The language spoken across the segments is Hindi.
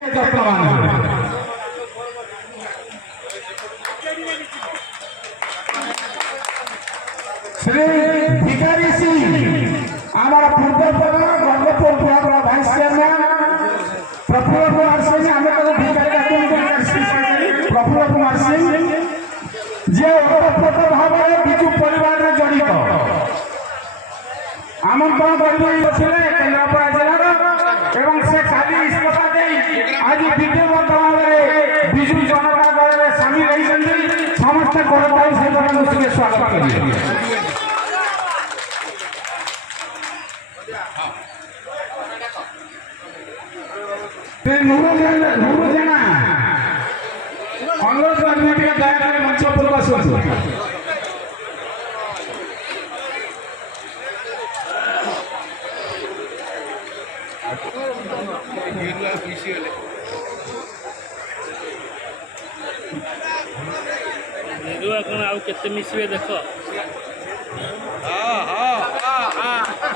श्री भिखारी सिंह हमारा पूर्वतन Gangpur block vice chairman Praful Kumar Singh Praful Kumar Singh जे ओतप्रोत भाव विजु परिवार में जड़ित आमंत्रण करथिले केन्द्रापड़ा जिलार एवं से खाली इस्तीफा दे आज विधिवत भाव में विजु जनता दल में शामिल होइछन्ति समस्त गोरताई से स्वागत करिए। नुरुजना अनुरोध करने के दया मंच पर बसो।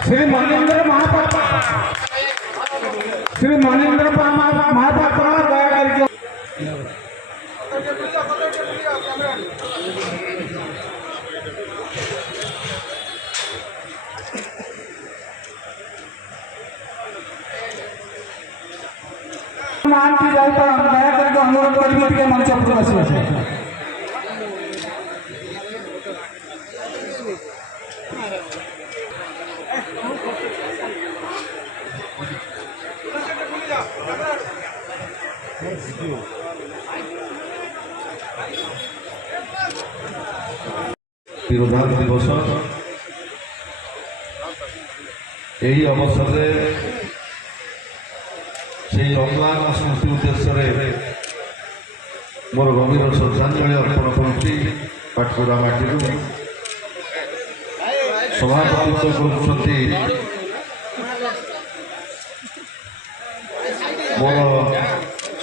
श्री मनेन्द्र महापात्र श्री मनेन्द्र महापात्र दया करके महांती जाता दया करके अनुरोध करके मंच पर बसो। तिरोधान दिवस यही अवसर से अम्लान स्मृति उद्देश्य मोर गंभीर श्रद्धांजलि अर्पण करुच्ची पाटकुरा माटी सभापतित्व कर मोर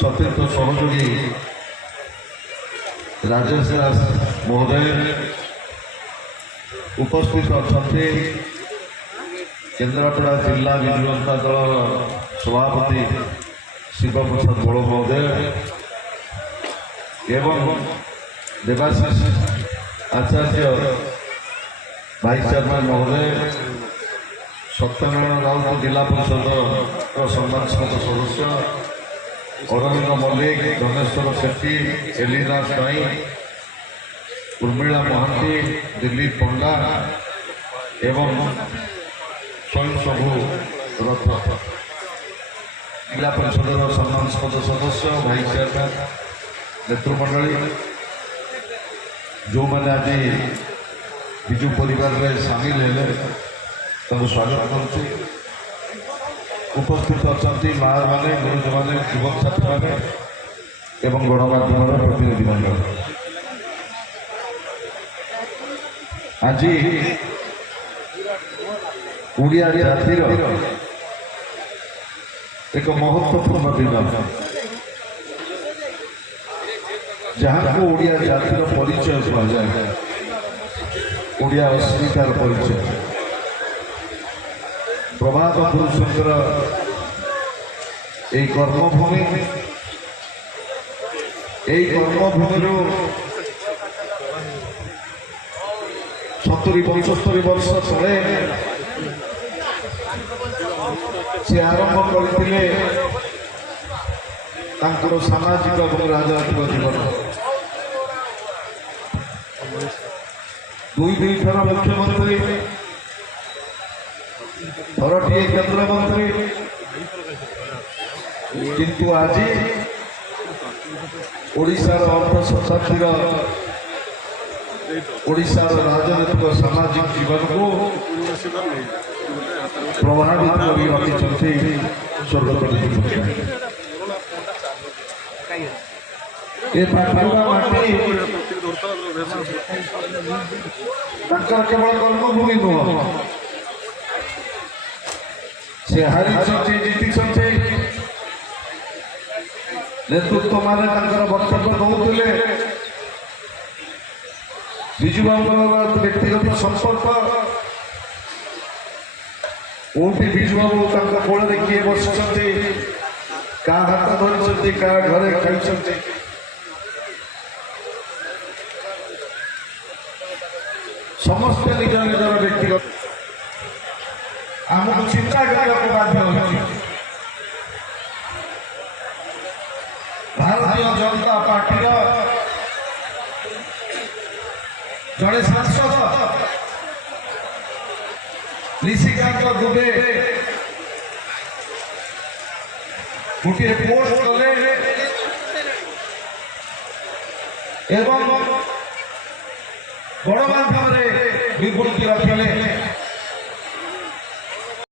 सतीर्थ सहयोगी राजेश दास महोदय उपस्थित अच्छा केन्द्रापड़ा जिला विजु जनता दल सभापति शिवप्रसाद बड़ महोदय एवं देवाशीष आचार्य वाइस चेयरमैन महोदय सत्यनारायण राउत जिला परिषद सम्मानित सदस्य अरविंद मल्लिक धनेश्वर सेठी एलिना स्वाई उर्मिला महांती दिलीप पंडा एवं स्वयं सबू रथ जिला परिषद सम्मानित सदस्य भाई चेयरमैन नेतृमंडली जो मैंने आज विजु परिवार में सामिल है स्वागत करुच्ची। उपस्थित अच्छा माँ मैंने गुरुज मैंने युवक छात्र मैंने एवं गणमाध्यम प्रतिनिधि मंडल आज ओडिया जातिर एक महत्वपूर्ण दिन जहाँ को ओडिया जातिर परिचय कहुए ओडिया अस्मितार परिचय प्रभात पुरुषंकर এই কর্মভূমি এই কর্মভূমির 70-75 वर्ष तले से आरंभ करते सामाजिक और राजनैतिक जीवन दुई थर मुख्यमंत्री थरटी केंद्र मंत्री किंतु आज ओडिशार अर्ध शताब्दीर ओडिशार राजनैतिक सामाजिक जीवन को प्रभावित कर रखिंट स्वर्गत केवल कर्मभूमि नुह से हारी जीति नेतृत्व माने वक्तव्य दौले विजु बाबू व्यक्तिगत संपर्क कोटी विजु बाबू कोल किए बस କାହା ହାତ ଧରିଛନ୍ତି କାହା ଘରେ ଖାଇଛନ୍ତି ସମସ୍ତେ ନିଜ ନିଜର ବ୍ୟକ୍ତିଗତ ଆମକୁ ଚିନ୍ତା କରିବାକୁ ବାଧ୍ୟ ହେଉଛି ଭାରତୀୟ ଜନତା ପାର୍ଟିର ଜଣେ ସାଂସଦ ନିଶିକାନ୍ତ ଦୁବେ ଗୋଟିଏ ପୋଷ୍ଟ କଲେ ଏବଂ ବଡ଼ ମାଧ୍ୟମରେ ବିବୃତ୍ତି ରଖିଲେ